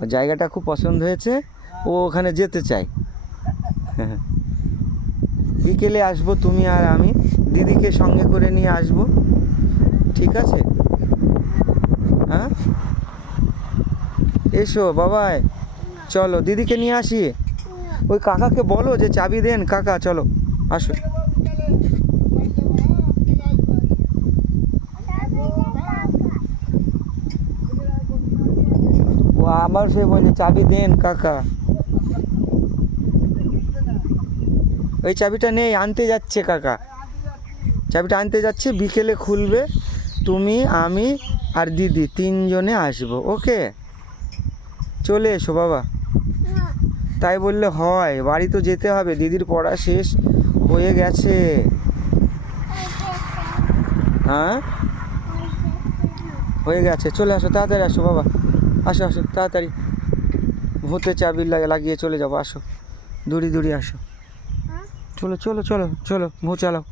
ওর জায়গাটা খুব পছন্দ হয়েছে, ও ওখানে যেতে চায়। বিকেলে আসবো তুমি আর আমি, দিদিকে সঙ্গে করে নিয়ে আসবো, ঠিক আছে? হ্যাঁ, এসো বাবাই, চলো দিদিকে নিয়ে আসি। ওই কাকাকে বলো যে চাবি দেন, কাকা চলো আসো। ও আবার সে বলে চাবি দেন কাকা। ওই চাবিটা নেই, আনতে যাচ্ছে কাকা, চাবিটা আনতে যাচ্ছে, বিকেলে খুলবে। তুমি আমি আর দিদি তিনজনে আসবো, ওকে? চলে এসো বাবা। তাই বললে হয়, বাড়ি তো যেতে হবে, দিদির পড়া শেষ হয়ে গেছে। হ্যাঁ হয়ে গেছে, চলে আসো তাড়াতাড়ি, আসো বাবা, আসো আসো তাড়াতাড়ি। ভূতে চাবি লাগিয়ে চলে যাবো, আসো দূরি দূরি আসো। চলো চলো চলো চলো, ভূ চালাও।